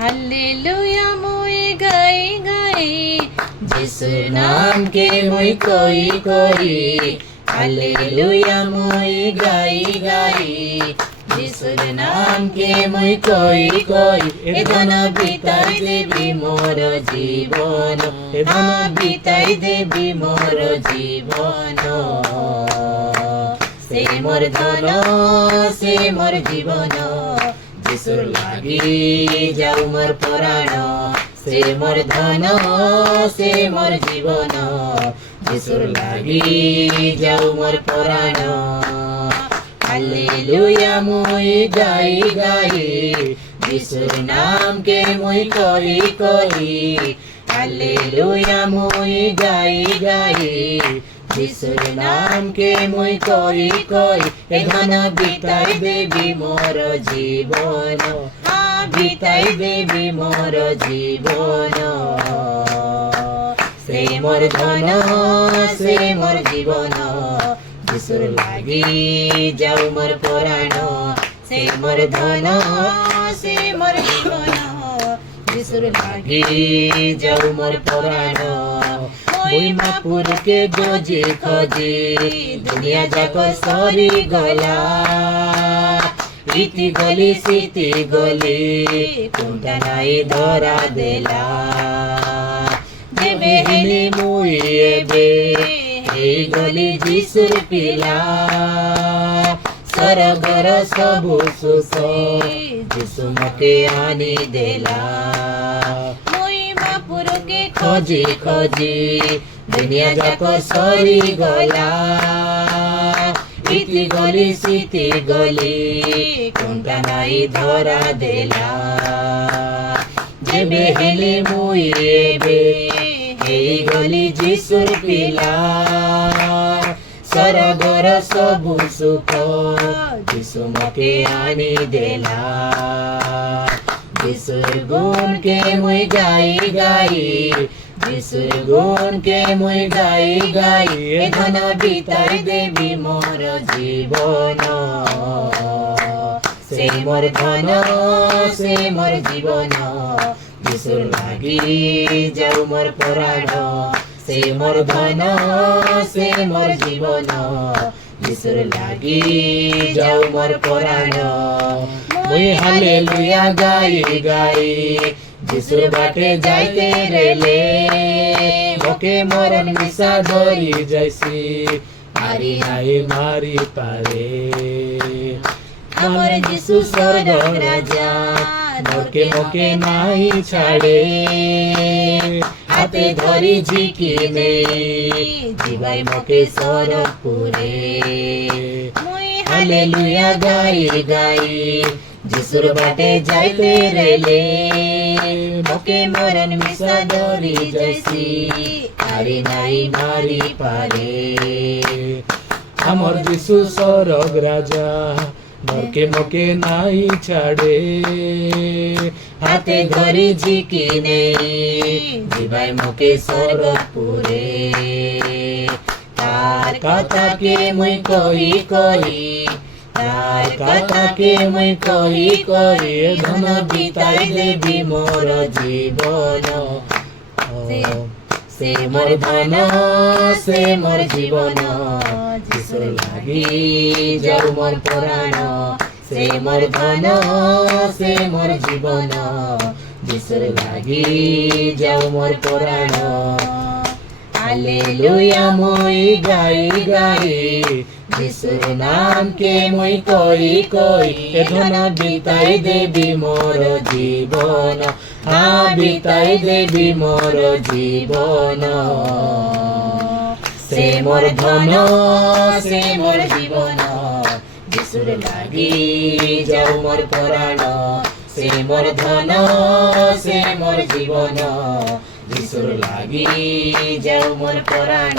hallelujah मुई गाई गाई যিশুর নামকে মুই কই কই हालेलुया মুই গাই গাই যিশুর নামকে মুই কই কই এ ধন বিতাই দেবি মোর জীবন এ ধন বিতাই দেবি মোর জীবন সে মোর ধন সে মোর জীবন যিশুর লাগি যাও মোর প্রাণ সে মোর ধন সে মোর জীবন যিশুর লাগি যাও মোর প্রাণ हालेलुया मुई गाई गाई যিশুর নামকে মুই কই কই हालेलुया मुई गाई गाई যিশুর নামকে মুই কই কই এ ধন বিতাই দেবি মোর জীবন বিতাই দেবি মোর জীবন সে মোর ধন সে মোর জীবন যিশুর লাগি যাও মোর প্রাণ সে মোর ধন সে মোর জীবন যিশুর লাগি যাও মোর প্রাণ মহিমাপুর के गोजे खोजे दुनिया जाक सरी गला इति गली सीति गली कोनटा नाई धरा देला जेबे हेली मुई एबे এই গলি যিশুর পিলা সরগর সবু সুস যিশু মকে আনি দেলা মহিমাপুরকে খোঁজি খোঁজি দুনিয়া যাক সরি গলা ইতি গলি সিতি গলি কোনটা নাই ধরা দেলা যেবে হেলে মুই এবে এই গলি যিশুর পিলা সরগর সবু সুখ যিশু মকে আনি দেলা যিশুর গুণকে মুই গাই গাই যিশুর গুণকে মুই গাই গাই এ ধন বিতাই দেবি মোর জীবন সে মোর ধন সে মোর জীবন যিশুর লাগি যাও মোর প্রাণ সে মোর ধন সে মোর জীবন যিশুর লাগি যাও মোর প্রাণ মুই হালেলুয়া গাই গাই যিশুর বাটে যাইতে রেলে মকে মরণ মিশা ধরি যাইছি আরি হাই মারি পারে আমার যিশু স্বর্গ রাজা মকে মকে নাই ছাড়ে হাতে ধরি ঝিকি নেই জিবাই মকে সরপুরে হালেলুয়া গাই গাই যিশুর বাটে যাইতে রেলে মকে মরণ মিশা ধরি যাইছি আরে নাই মারি পারে আমার যিশু স্বর্গ রাজা মকে মকে নাই ছাড়ে হাতে ধরি ঝিকি নেই জিবাই মকে সরপুরে তার কথাকে মুই কই কই তার কথাকে মুই কই কই ধন বিতাই দেবি মোর জীবন সে মোর ধন সে মোর জীবন যিশুর লাগি যাও মোর প্রাণ সে মোর ধন সে মোর জীবন যিশুর লাগি যাও মোর প্রাণ হালেলুয়া মুই গাই গাই যিশুর নামকে মুই কই কই এ ধন বিতাই দেবি মোর জীবন বিতাই দেবি মোর জীবন সে মোর ধন সে মোর জীবন যিশুর লাগি যাও মোর প্রাণ সে মোর ধন সে মোর জীবন যিশুর লাগি যাও মোর প্রাণ